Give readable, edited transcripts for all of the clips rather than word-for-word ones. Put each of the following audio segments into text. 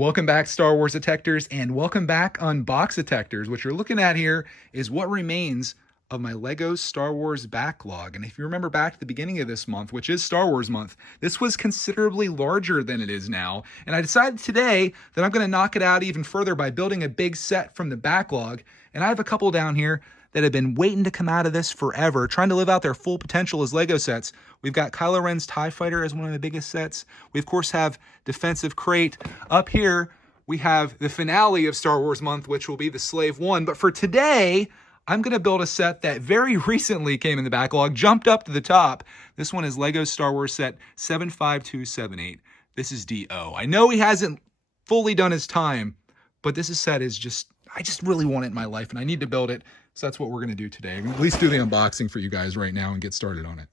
Welcome back, Star Wars Detectors, and welcome back, Unbox Detectors. What you're looking at here is what remains of my Lego Star Wars backlog. And if you remember back to the beginning of this month, which is Star Wars month, this was considerably larger than it is now. And I decided today that I'm going to knock it out even further by building a big set from the backlog. And I have a couple down here that have been waiting to come out of this forever, trying to live out their full potential as Lego sets. We've got Kylo Ren's TIE Fighter as one of the biggest sets. We, of course, have Defensive Crate. Up here, we have the finale of Star Wars month, which will be the Slave One. But for today, I'm going to build a set that very recently came in the backlog, jumped up to the top. This one is Lego Star Wars set 75278. This is D-0. I know he hasn't fully done his time, but this set is just, I just really want it in my life, and I need to build it. So that's what we're going to do today. At least do the unboxing for you guys right now and get started on it.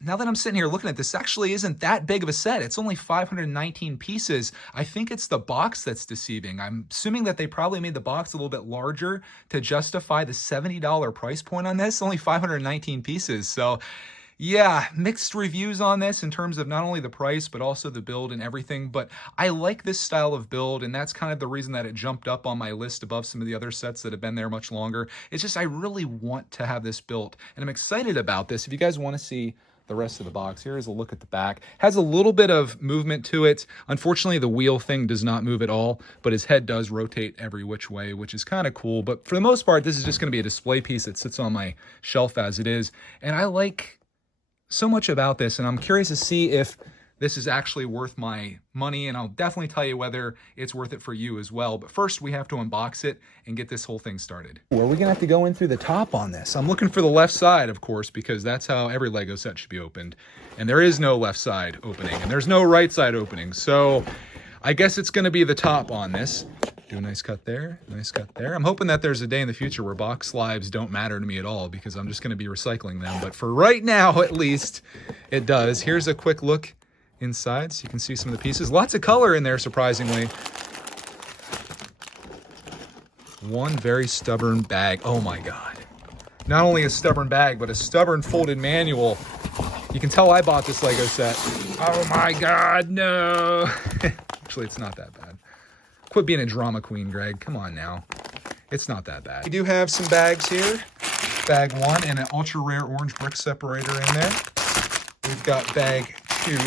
Now that I'm sitting here looking at this, actually isn't that big of a set. It's only 519 pieces. I think it's the box that's deceiving. I'm assuming that they probably made the box a little bit larger to justify the $70 price point on this. Only 519 pieces. So yeah, mixed reviews on this in terms of not only the price, but also the build and everything. But I like this style of build, and that's kind of the reason that it jumped up on my list above some of the other sets that have been there much longer. It's just I really want to have this built, and I'm excited about this. If you guys want to see the rest of the box, here is a look at the back. Has a little bit of movement to it. Unfortunately, the wheel thing does not move at all, but his head does rotate every which way, which is kind of cool. But for the most part, this is just going to be a display piece that sits on my shelf as it is, and I like so much about this, and I'm curious to see if this is actually worth my money, and I'll definitely tell you whether it's worth it for you as well. But first, we have to unbox it and get this whole thing started. Well, we're gonna have to go in through the top on this. I'm looking for the left side, of course, because that's how every Lego set should be opened. And there is no left side opening, and there's no right side opening. So I guess it's gonna be the top on this. Do a nice cut there, nice cut there. I'm hoping that there's a day in the future where box lives don't matter to me at all, because I'm just going to be recycling them. But for right now, at least, it does. Here's a quick look inside so you can see some of the pieces. Lots of color in there, surprisingly. One very stubborn bag. Oh my God. Not only a stubborn bag, but a stubborn folded manual. You can tell I bought this Lego set. Oh my God, no. Actually, it's not that bad. Quit being a drama queen, Greg. Come on now. It's not that bad. We do have some bags here. Bag one and an ultra rare orange brick separator in there. We've got bag two.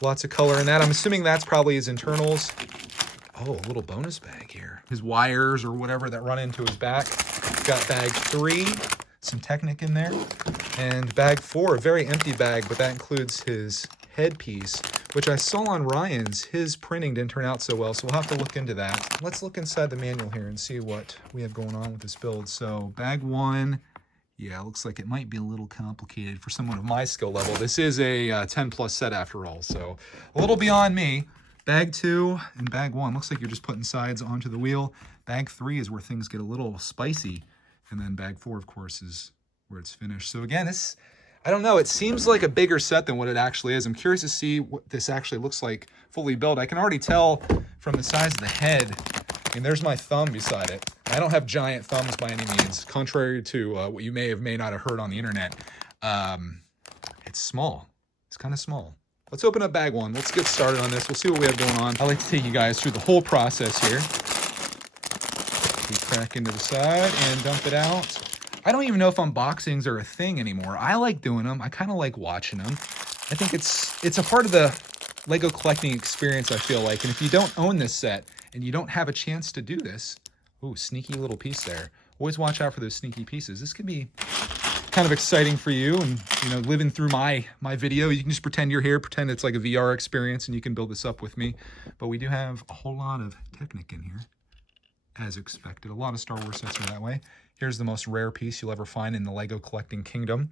Lots of color in that. I'm assuming that's probably his internals. Oh, a little bonus bag here. His wires or whatever that run into his back. We've got bag three. Some Technic in there. And bag four, a very empty bag, but that includes his headpiece, which I saw on Ryan's. His printing didn't turn out so well, so we'll have to look into that. Let's look inside the manual here and see what we have going on with this build. So bag one, yeah, looks like it might be a little complicated for someone of my skill level. This is a 10 plus set after all, so a little beyond me. Bag two and bag one, looks like you're just putting sides onto the wheel. Bag three is where things get a little spicy. And then bag four, of course, is where it's finished. So again, this, I don't know, it seems like a bigger set than what it actually is. I'm curious to see what this actually looks like fully built. I can already tell from the size of the head. I mean, there's my thumb beside it. I don't have giant thumbs by any means, contrary to what you may not have heard on the internet. It's small. It's kind of small. Let's open up bag one. Let's get started on this. We'll see what we have going on. I like to take you guys through the whole process here. We crack into the side and dump it out. I don't even know if unboxings are a thing anymore. I like doing them. I kind of like watching them. I think it's a part of the Lego collecting experience, I feel like. And if you don't own this set and you don't have a chance to do this, ooh, sneaky little piece there. Always watch out for those sneaky pieces. This could be kind of exciting for you, and you know, living through my video. You can just pretend you're here, pretend it's like a VR experience, and you can build this up with me. But we do have a whole lot of Technic in here, as expected. A lot of Star Wars sets are that way. Here's the most rare piece you'll ever find in the Lego collecting kingdom.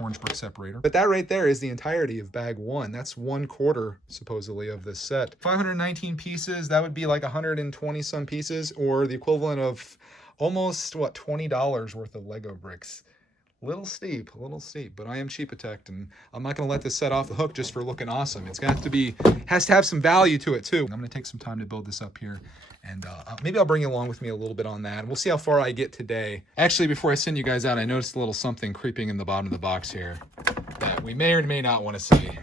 Orange brick separator. But that right there is the entirety of bag one. That's 1/4, supposedly, of this set. 519 pieces, that would be like 120 some pieces, or the equivalent of almost, what, $20 worth of Lego bricks. A little steep, but I am Cheapitect, and I'm not gonna let this set off the hook just for looking awesome. It's gonna have to be, has to have some value to it too. I'm gonna take some time to build this up here, and maybe I'll bring you along with me a little bit on that, and we'll see how far I get today. Actually, before I send you guys out, I noticed a little something creeping in the bottom of the box here that we may or may not want to see.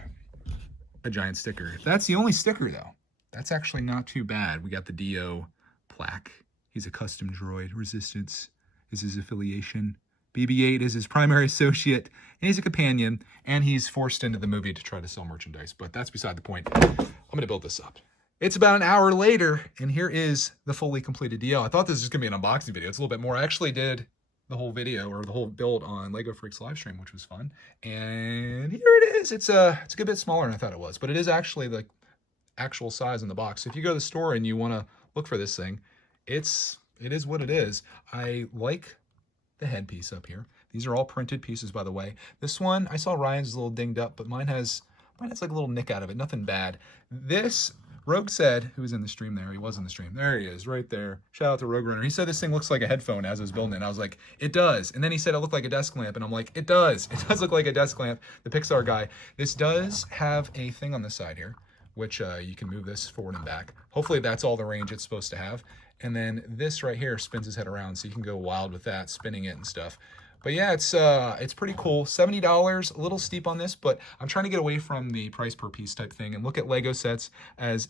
A giant sticker. That's the only sticker though. that's actually not too bad. We got the D-0 plaque. He's a custom droid. Resistance is his affiliation. BB-8 is his primary associate, and he's a companion, and he's forced into the movie to try to sell merchandise, but that's beside the point. I'm going to build this up. It's about an hour later, and here is the fully completed D-0. I thought this was going to be an unboxing video. It's a little bit more. I actually did the whole video, or the whole build on Lego Freaks live stream, which was fun. And here it is. It's a good bit smaller than I thought it was, but it is actually the actual size in the box. So if you go to the store and you want to look for this thing, it is what it is. I like the headpiece up here. These are all printed pieces, by the way. This one, I saw Ryan's a little dinged up, but mine has like a little nick out of it. Nothing bad. This, Rogue said, who was in the stream there, he was in the stream. There he is, right there. Shout out to Rogue Runner. He said this thing looks like a headphone as I was building it. And I was like, it does. And then he said it looked like a desk lamp. And I'm like, it does. It does look like a desk lamp. The Pixar guy. This does have a thing on the side here, which you can move this forward and back. Hopefully that's all the range it's supposed to have. And then this right here spins his head around, so you can go wild with that, spinning it and stuff. But yeah, it's pretty cool. $70, a little steep on this, but I'm trying to get away from the price per piece type thing and look at Lego sets as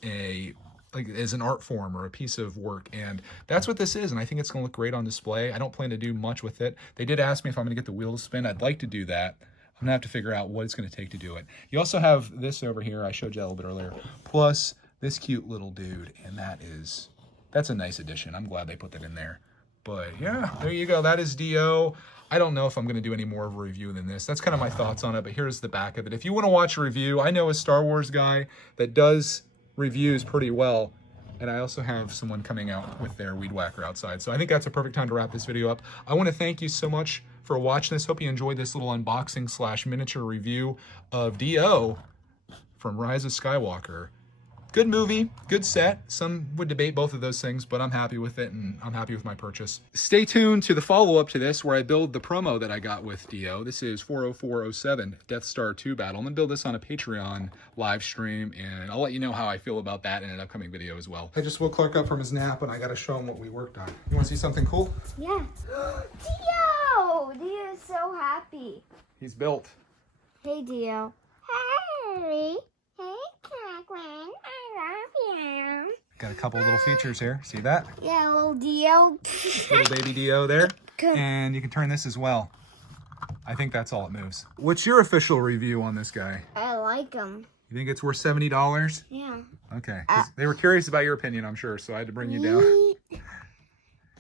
as an art form or a piece of work, and that's what this is. And I think it's going to look great on display. I don't plan to do much with it. They did ask me if I'm going to get the wheel to spin. I'd like to do that. I'm gonna have to figure out what it's going to take to do it. You also have this over here. I showed you that a little bit earlier. Plus this cute little dude, and that's a nice addition. I'm glad they put that in there. But yeah, there you go. That is D-0. I don't know if I'm going to do any more of a review than this. That's kind of my thoughts on it, but here's the back of it. If you want to watch a review, I know a Star Wars guy that does reviews pretty well, and I also have someone coming out with their weed whacker outside. So I think that's a perfect time to wrap this video up. I want to thank you so much for watching this. Hope you enjoyed this little unboxing / miniature review of D-0 from Rise of Skywalker. Good movie, good set. Some would debate both of those things, but I'm happy with it, and I'm happy with my purchase. Stay tuned to the follow-up to this, where I build the promo that I got with D-0. This is 40407 Death Star 2 battle. I'm gonna build this on a Patreon live stream, and I'll let you know how I feel about that in an upcoming video as well. I just woke Clark up from his nap, and I gotta show him what we worked on. You wanna see something cool? Yeah. Dio! Dio's so happy. He's built. Hey, Dio. Hey. Hey, Crackman. I love you. Got a couple little features here. See that? Yeah, little Dio. Little baby D-0 there. Good. And you can turn this as well. I think that's all it moves. What's your official review on this guy? I like him. You think it's worth $70? Yeah. Okay. 'Cause they were curious about your opinion, I'm sure, so I had to bring you down.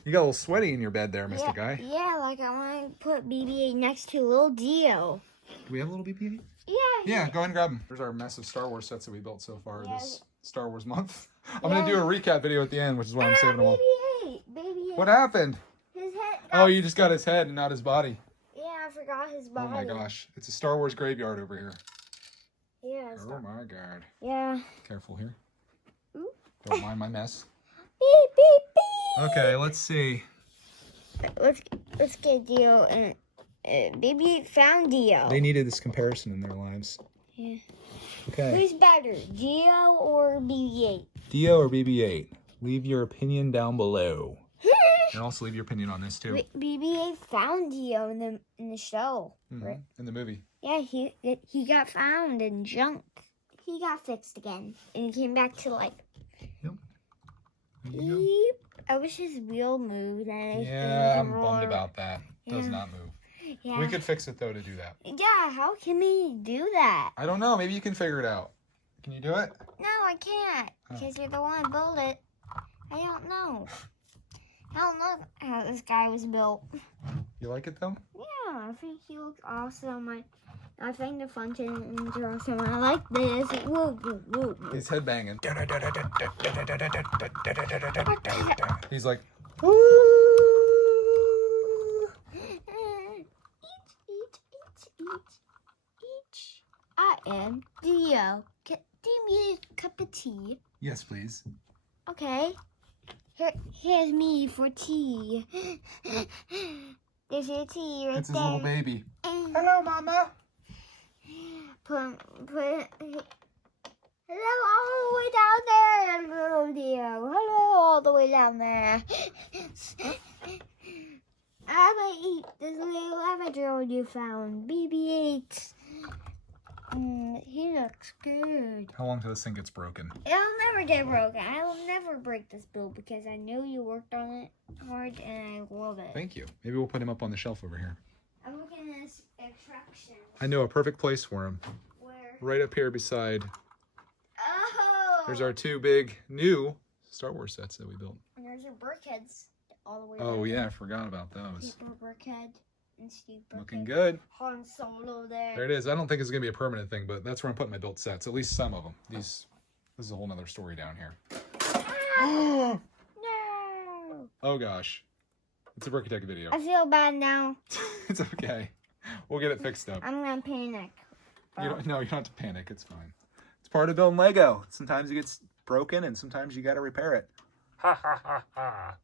You got a little sweaty in your bed there, Mr. Guy. Yeah, like I want to put BB-8 next to little Dio. Do we have a little BB-8? Yeah. Yeah, go ahead and grab them. There's our mess of Star Wars sets that we built so far this Star Wars month. I'm going to do a recap video at the end, which is why I'm saving them all. BB-8. What happened? His head. Oh, you just got his head and not his body. Yeah, I forgot his body. Oh my gosh. It's a Star Wars graveyard over here. Yeah. Oh my god. Yeah. Careful here. Ooh. Don't mind my mess. Beep, beep, beep. Okay, let's see. Let's get Dio and BB-8 found Dio. They needed this comparison in their lives. Yeah. Okay. Who's better, Dio or BB-8? D-0 or BB-8? Leave your opinion down below. And also leave your opinion on this too. BB-8 found Dio in the show. Right? In the movie. Yeah, he got found in junk. He got fixed again, and he came back to life. Yep. Beep. I wish his wheel moved. Yeah, I'm bummed about that. Does not move. Yeah. We could fix it though to do that. Yeah, how can we do that? I don't know. Maybe you can figure it out. Can you do it? No, I can't. Because you're the one who built it. I don't know. I don't know how this guy was built. You like it though? Yeah, I think he looks awesome. I think the functions are awesome. I like this. Whoa, whoa, whoa. He's headbanging. He's like, woo! Each. I am Dio. Do me a cup of tea. Yes, please. Okay. Here's me for tea. There's your tea right It's his there. little baby. Hello, Mama. Put hello all the way down there, little Dio. Hello all the way down there. I'm gonna eat this little lavender you found. BB-8. He looks good. How long till this thing gets broken? It'll never get broken. I will never break this build because I know you worked on it hard and I love it. Thank you. Maybe we'll put him up on the shelf over here. I'm looking at this attraction. I know a perfect place for him. Where? Right up here beside. Oh! There's our two big new Star Wars sets that we built. And there's your brickheads all the way Oh down. yeah, I forgot about those. Peter Brickhead and Steve Brickhead. Looking good. Han Solo there. There it is. I don't think it's gonna be a permanent thing, but that's where I'm putting my built sets. At least some of them. This is a whole nother story down here. No! Oh gosh, it's a brickitect video. I feel bad now. It's okay. We'll get it fixed up. I'm gonna panic. No, you don't have to panic. It's fine. It's part of building Lego. Sometimes it gets broken, and sometimes you got to repair it. Ha ha ha ha.